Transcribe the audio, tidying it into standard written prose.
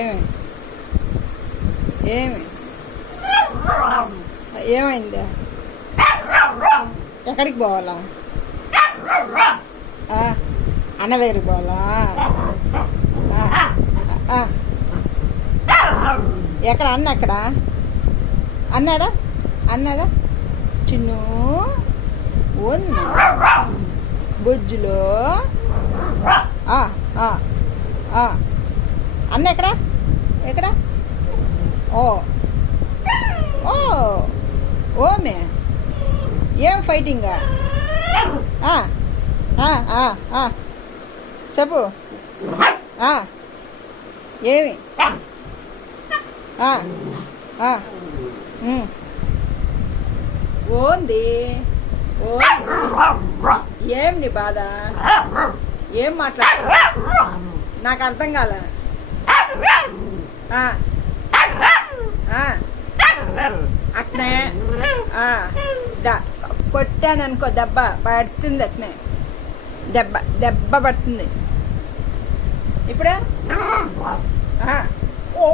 ఏమి ఏమి ఏమైంది? ఎక్కడికి పోవాలా? అన్న దగ్గరికి పోవాలా? ఎక్కడ అన్న? ఎక్కడ అన్నాడా? అన్నదా? చిన్ను ఉంది బొజ్జులో. అన్న ఎక్కడ? ఎక్కడ? ఓ ఓ ఓమే ఏం ఫైటింగ్? చెప్పు. ఏమి? ఓంది ఏం నీ బాధ? ఏం మాట్లాడుతున్నావు? నాకు అర్థం కాలే. అట్నే కొట్టాననుకో దెబ్బ పడుతుంది. అట్నే దెబ్బ దెబ్బ పడుతుంది. ఇప్పుడు ఓ